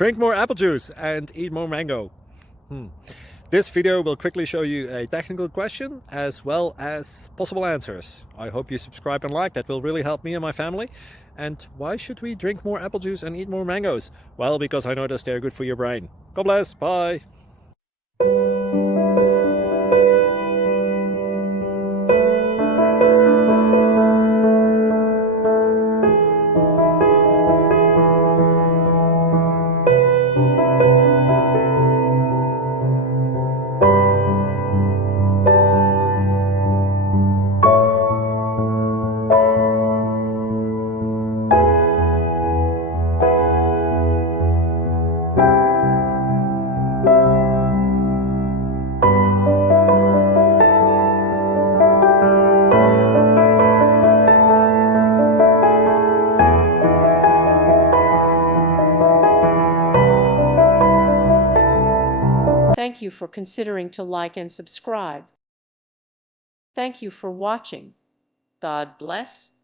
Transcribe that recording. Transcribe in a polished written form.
Drink more apple juice and eat more mango. This video will quickly show you a technical question as well as possible answers. I hope you subscribe and like, that will really help me and my family. And why should we drink more apple juice and eat more mangoes? Well, because I noticed they're good for your brain. God bless, bye. Thank you for considering to like and subscribe. Thank you for watching. God bless.